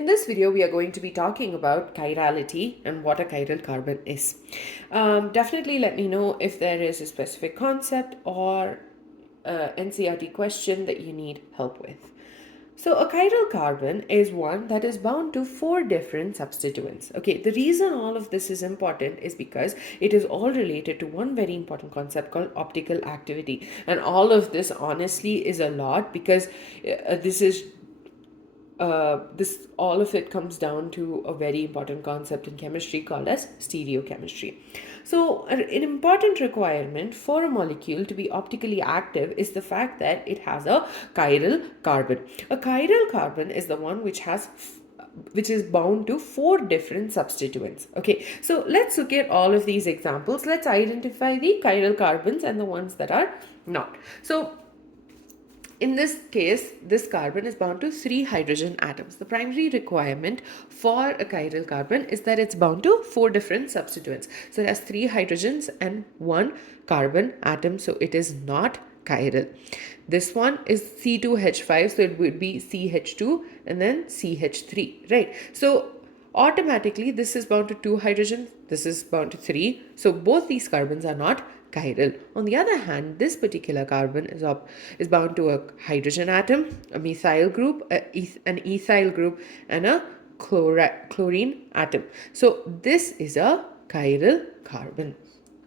In this video, we are going to be talking about chirality and what a chiral carbon is. Definitely let me know if there is a specific concept or NCERT question that you need help with. So a chiral carbon is one that is bound to 4 different substituents. Okay, the reason all of this is important is because it is all related to one very important concept called optical activity. And all of this honestly is a lot because this all of it comes down to a very important concept in chemistry called as stereochemistry. So an important requirement for a molecule to be optically active is the fact that it has a chiral carbon. A chiral carbon is the one which is bound to 4 different substituents. Okay, so let's look at all of these examples. Let's identify the chiral carbons and the ones that are not. So in this case, this carbon is bound to 3 hydrogen atoms. The primary requirement for a chiral carbon is that it's bound to 4 different substituents. So it has 3 hydrogens and 1 carbon atom, so it is not chiral. This one is C2H5, so it would be CH2 and then CH3, right? So automatically this is bound to 2 hydrogens, this is bound to 3. So both these carbons are not chiral. On the other hand, this particular carbon is bound to a hydrogen atom, a methyl group, an ethyl group, and a chlorine atom. So this is a chiral carbon.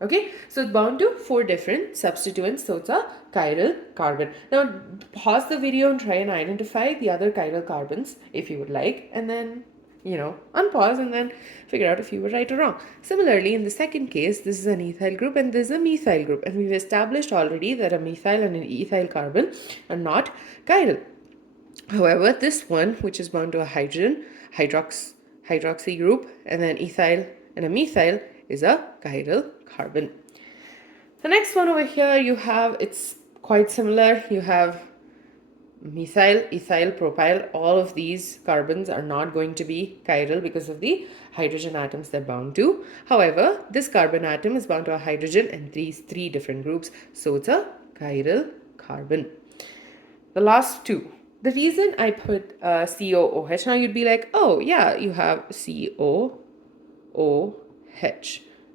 Okay, so it's bound to 4 different substituents, so it's a chiral carbon. Now pause the video and try and identify the other chiral carbons if you would like, and then unpause and then figure out if you were right or wrong. Similarly, in the second case, this is an ethyl group and this is a methyl group, and we've established already that a methyl and an ethyl carbon are not chiral. However, this one, which is bound to a hydrogen, hydroxy group, and then ethyl and a methyl, is a chiral carbon. The next one over here it's quite similar. You have methyl, ethyl, propyl. All of these carbons are not going to be chiral because of the hydrogen atoms they're bound to. However, this carbon atom is bound to a hydrogen and these 3 different groups, so it's a chiral carbon. The last two. The reason I put COOH, now you'd be like, oh yeah, you have COOH,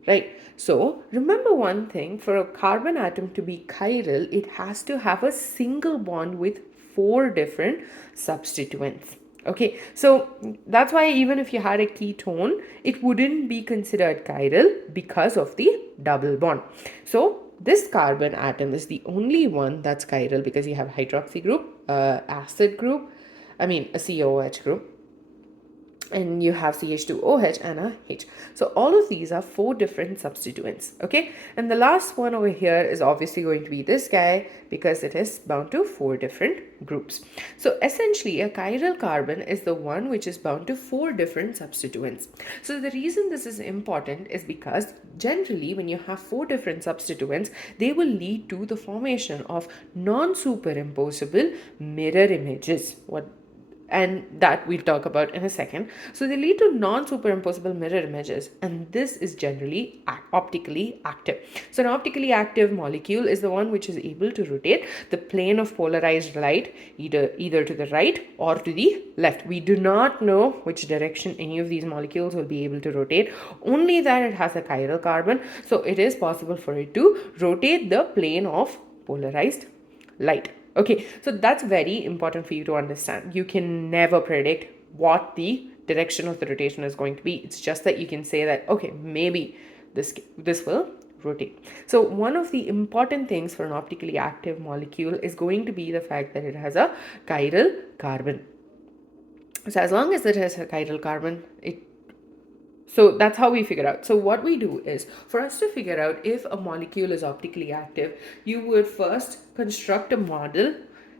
right? So remember one thing, for a carbon atom to be chiral, it has to have a single bond with 4 different substituents. Okay, so that's why even if you had a ketone, it wouldn't be considered chiral because of the double bond. So this carbon atom is the only one that's chiral because you have hydroxy group, acid group, a COOH group, and you have CH2OH and a H. So all of these are 4 different substituents. Okay, and the last one over here is obviously going to be this guy because it is bound to 4 different groups. So essentially a chiral carbon is the one which is bound to 4 different substituents. So the reason this is important is because generally when you have 4 different substituents, they will lead to the formation of non-superimposable mirror images. And that we'll talk about in a second. So they lead to non-superimposable mirror images, and this is generally optically active. So an optically active molecule is the one which is able to rotate the plane of polarized light either to the right or to the left. We do not know which direction any of these molecules will be able to rotate, only that it has a chiral carbon, so it is possible for it to rotate the plane of polarized light. Okay, so that's very important for you to understand. You can never predict what the direction of the rotation is going to be. It's just that you can say that, okay, maybe this will rotate. So one of the important things for an optically active molecule is going to be the fact that it has a chiral carbon. So as long as it has a chiral carbon, so that's how we figure out. So what we do is, for us to figure out if a molecule is optically active, you would first construct a model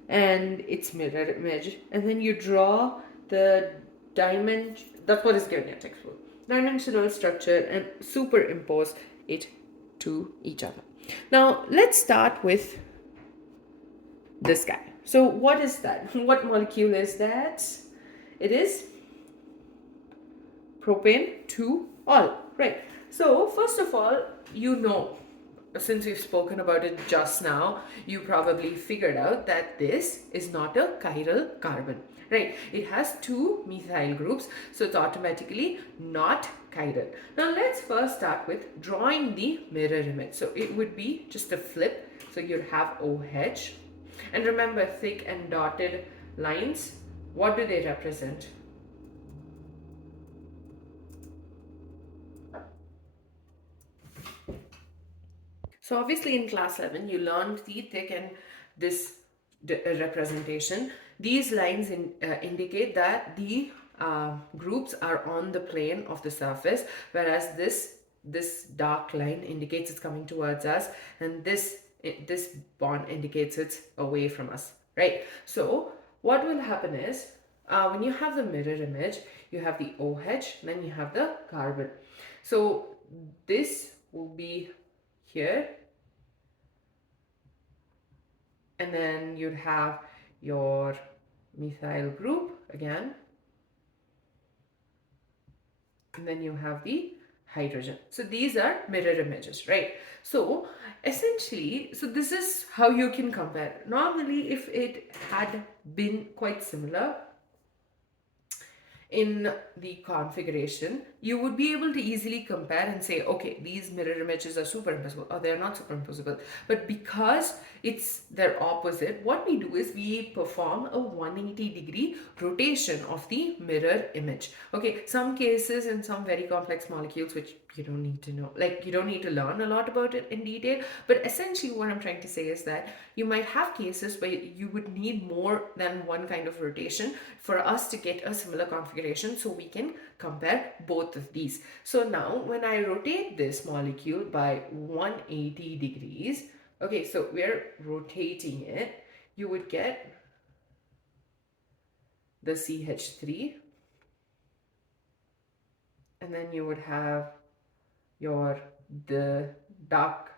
and its mirror image, and then you draw the that's what is given in your textbook, dimensional structure, and superimpose it to each other. Now let's start with this guy. So what is that? What molecule is that? It is propane 2-ol, right? So first of all, since we've spoken about it just now, you probably figured out that this is not a chiral carbon. right? It has two methyl groups, so it's automatically not chiral. Now let's first start with drawing the mirror image. So it would be just a flip. So you'd have OH, and remember, thick and dotted lines, what do they represent? So obviously in class 11, you learned the thick and this representation. These lines indicate that the groups are on the plane of the surface, whereas this dark line indicates it's coming towards us, and this bond indicates it's away from us, right? So what will happen is, when you have the mirror image, you have the OH, then you have the carbon. So this will be here, and then you'd have your methyl group again, and then you have the hydrogen. So these are mirror images, right? So essentially, so this is how you can compare. Normally, if it had been quite similar in the configuration, you would be able to easily compare and say, okay, these mirror images are superimposable or they're not superimposable. But because it's their opposite, what we do is we perform a 180-degree rotation of the mirror image. Okay, some cases in some very complex molecules, which you don't need to know, like you don't need to learn a lot about it in detail, but essentially what I'm trying to say is that you might have cases where you would need more than one kind of rotation for us to get a similar configuration, so we can compare both of these. So now when I rotate this molecule by 180 degrees, okay, so we're rotating it, you would get the CH3, and then you would have the dark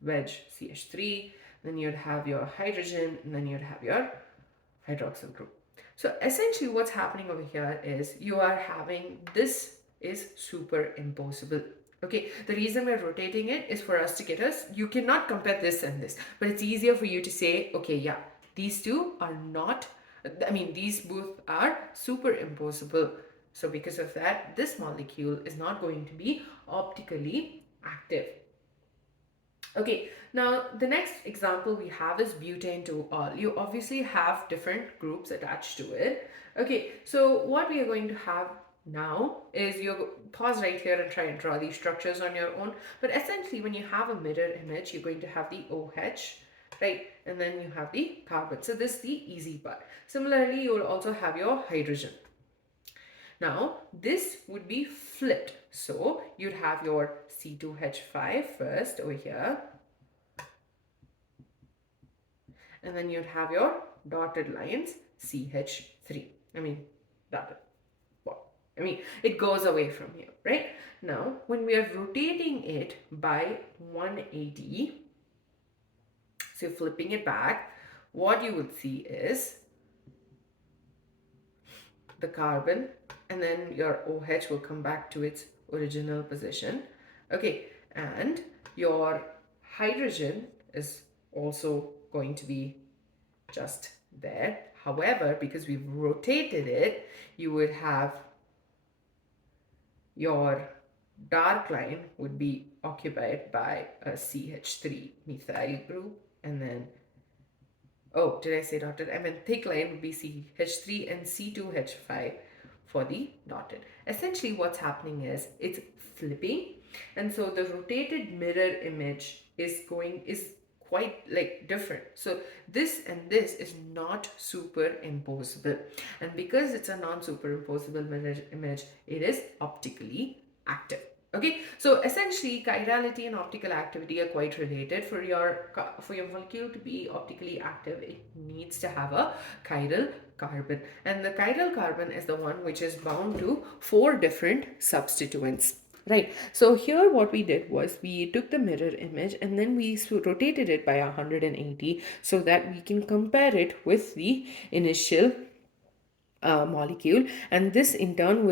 wedge CH3, then you'd have your hydrogen, and then you'd have your hydroxyl group. So essentially what's happening over here is you are having, this is superimposable. Okay, the reason we're rotating it is for us to get us, you cannot compare this and this, but it's easier for you to say, okay, yeah, these two are not, I mean, these both are superimposable. So because of that, this molecule is not going to be optically active. Okay, now the next example we have is butane 2-ol. You obviously have different groups attached to it. Okay, so what we are going to have now is, you pause right here and try and draw these structures on your own. But essentially when you have a mirror image, you're going to have the OH, right? And then you have the carbon. So this is the easy part. Similarly, you will also have your hydrogen. Now, this would be flipped. So you'd have your C2H5 first over here. And then you'd have your dotted lines CH3. I mean, dotted. Well, I mean, it goes away from here, right? Now, when we are rotating it by 180, so flipping it back, what you would see is the carbon, and then your OH will come back to its original position. Okay, and your hydrogen is also going to be just there. However, because we've rotated it, you would have your dark line would be occupied by a CH3 methyl group, and then, oh, did I say dotted? I mean, thick line would be CH3 and C2H5 for the dotted. Essentially what's happening is it's flipping, and so the rotated mirror image is quite like different. So this and this is not superimposable, and because it's a non-superimposable mirror image, it is optically active. Okay, so essentially chirality and optical activity are quite related. For your molecule to be optically active, it needs to have a chiral carbon, and the chiral carbon is the one which is bound to 4 different substituents. Right, so here what we did was we took the mirror image and then we rotated it by 180 so that we can compare it with the initial molecule, and this in turn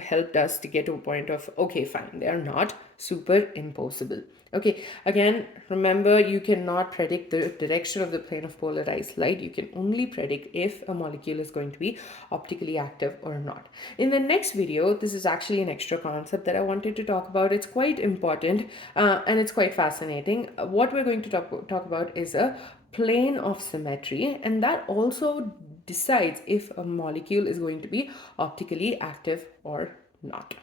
helped us to get to a point of, okay, fine, they are not superimposable. Okay, again, remember, you cannot predict the direction of the plane of polarized light. You can only predict if a molecule is going to be optically active or not. In the next video, this is actually an extra concept that I wanted to talk about. It's quite important and it's quite fascinating. What we're going to talk about is a plane of symmetry, and that also decides if a molecule is going to be optically active or not.